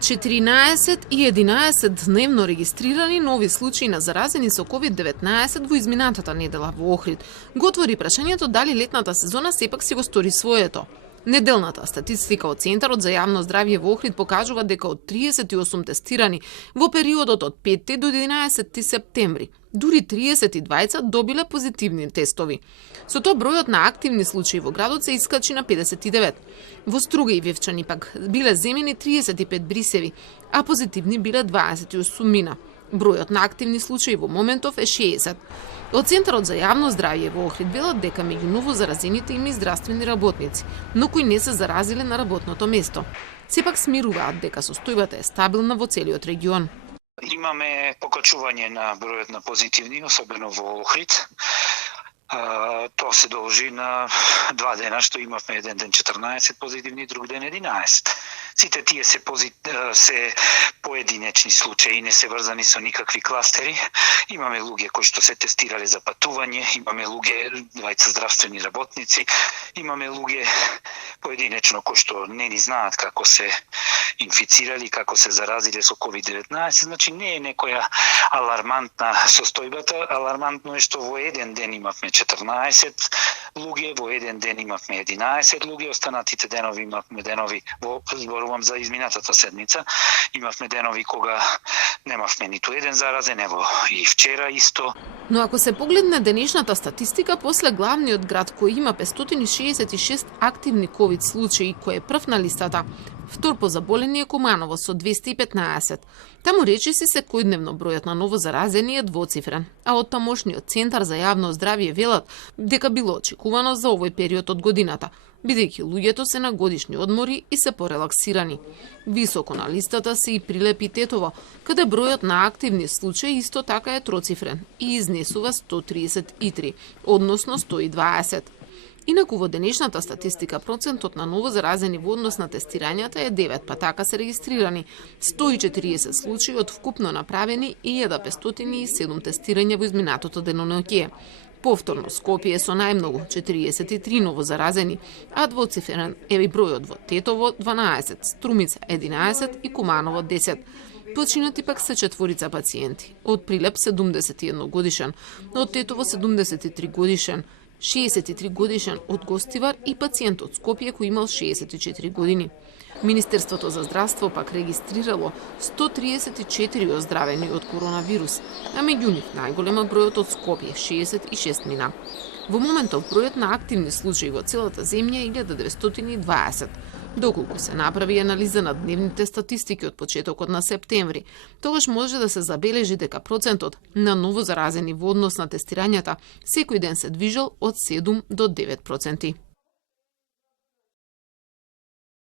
14 и 11 дневно регистрирани нови случаи на заразени со COVID-19 во изминатата недела во Охрид го отвори прашањето дали летната сезона сепак си го стори своето. Неделната статистика од Центарот за јавно здравје во Охрид покажува дека од 38 тестирани во периодот од 5 до 11 септември, дури 32 добиле позитивни тестови. Со тоа бројот на активни случаи во градот се искачи на 59. Во Струга и Вевчани пак биле земени 35 брисеви, а позитивни биле 28. Бројот на активни случаи во моментов е 60. Од Центарот за јавно здравје во Охрид велат дека меѓу ново заразените има и здравствени работници, но кои не се заразиле на работното место. Сепак смируваат дека состојбата е стабилна во целиот регион. Имаме покачување на бројот на позитивни, особено во Охрид. Тоа се должи на два дена што имавме, еден ден 14 позитивни, друг ден 11. Сите тие се поединечни случаи, не се врзани со никакви кластери. Имаме луѓе кои што се тестирале за патување, имаме луѓе, двајца здравствени работници, имаме луѓе поединечно кои што не ни знаат како се инфицирали, како се заразиле со COVID-19, значи не е некоја алармантна состојбата. Алармантно е што во еден ден имавме 14 луѓе, во еден ден имавме 11 луѓе, останатите денови имавме денови, зборувам за изминатата седмица, имавме денови кога немавме ниту еден заразен, ево и вчера исто. Но ако се погледне денешната статистика, после главниот град кој има 566 активни COVID случаи, кој е прв на листата, втор по заболени е Куманово со 215. Таму речиси секојдневно бројот на ново заразени е двоцифрен, а од тамошниот Центар за јавно здравје велат дека било очекувано за овој период од годината, бидејќи луѓето се на годишни одмори и се порелаксирани. Високо на листата се и Прилеп и Тетово, каде бројот на активни случаи исто така е троцифрен и изнесува 133, односно 120. Инаку во денешната статистика процентот на ново заразени во однос на тестирањата е 9, па така се регистрирани 140 случаи од вкупно направени 1507 тестирања во изминатото деноноќе. Повторно Скопје со најмногу 43 ново заразени, а двоцифрен е и бројот во Тетово 12, Струмица 11 и Куманово 10. Починати пак се четворица пациенти, од Прилеп 71 годишен, од Тетово 73 годишен, 63 годишен од Гостивар и пациент од Скопје кој имал 64 години. Министерството за здравство пак регистрирало 134 оздравени од коронавирус, а меѓу нив најголема бројот од Скопје 66 мина. Во моментов бројот на активни случаи во целата земја е 1920. Доколку се направи анализа на дневните статистики од почетокот на септември, тогаш може да се забележи дека процентот на ново заразени во однос на тестирањата секој ден се движел од 7 до 9%.